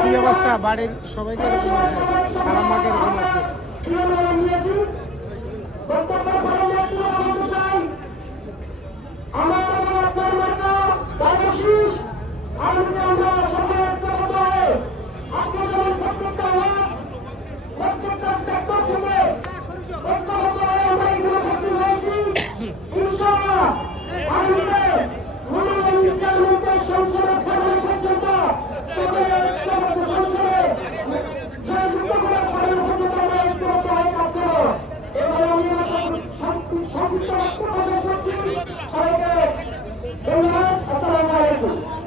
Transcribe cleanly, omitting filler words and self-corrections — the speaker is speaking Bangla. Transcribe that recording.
কি অবস্থা বাড়ির সবাইকে এরকম আছে আর আমাকে এরকম আছে ধন্যবাদ। আসসালামু আলাইকুম।